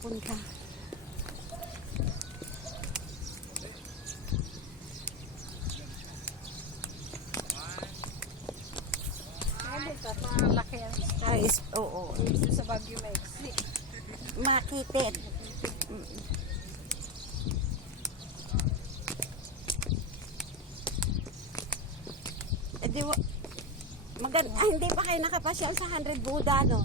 pupunta. Malaki ang Ay, oo. sa Baguio Mexic. Makitid. Eh di hindi pa kayo nakapasyal sa 100 Buddha, no?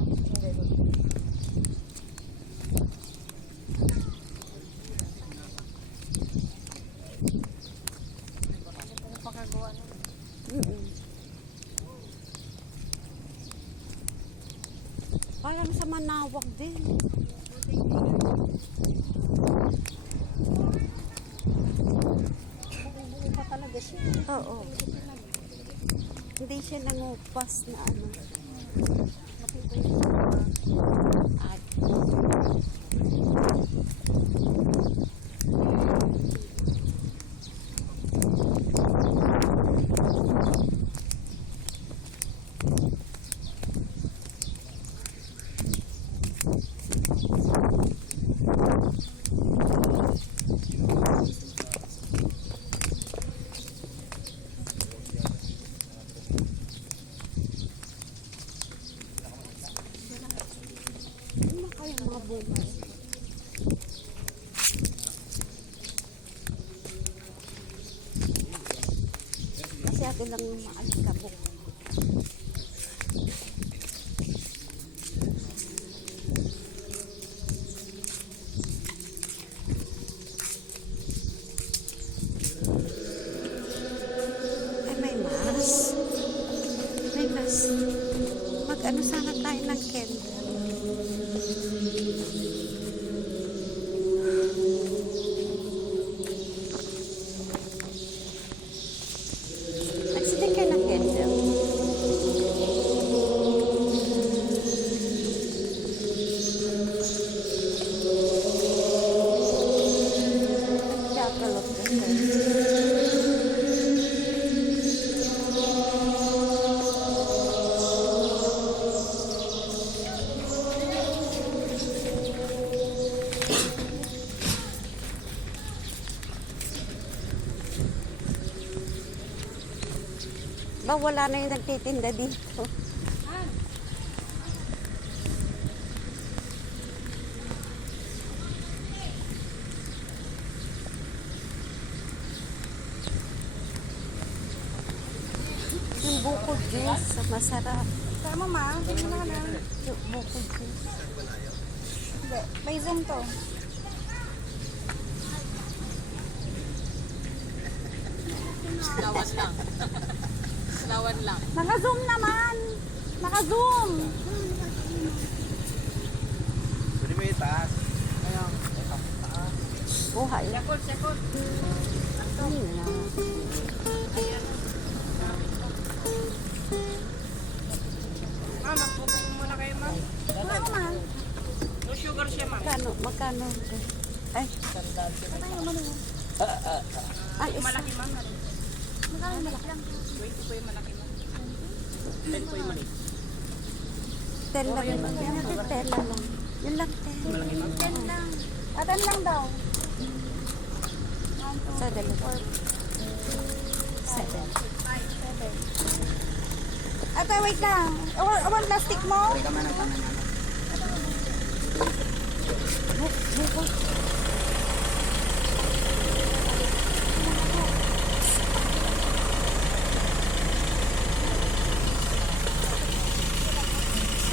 Ano pakagawa na? Parang sa Manawag din. Buo pa talaga siya. Oo. Hindi siya nangupas na ano. At ano kaya mga bunga? Masyado lang maalikabok. Ay, may mas. May mas. Mag-ano sana tayo ng candle. Nagsitin kayo ng candle. Nagkakalot ka sir. Ba, wala na yung nagtitinda dito. Yung buko juice, masarap. Tama ma, hindi mo na. Yung buko juice. Hindi, may zoom to. Lawan lang. Lawan lang. Naka-zoom naman. Naka-zoom. Pwede mo itaas. Buhay. Sekot. Hindi na. Ma'am, magpupong muna kayo, ma'am. Wala ko man. No sugar siya, ma'am. Magkano? Ay, ay, Yung isa. malaki, ma'am. Magkano malaki lang. 20 po yung malaki, ma'am. 10 po yung mali. 10 lang yun. 10 lang. Yun lang, 10. Malaki, ma'am. 10 lang. Atan lang daw. Sa dalawa. 7. 7. Ate, wait lang. Awan plastic mo? Pwede ka man ang tangan namin.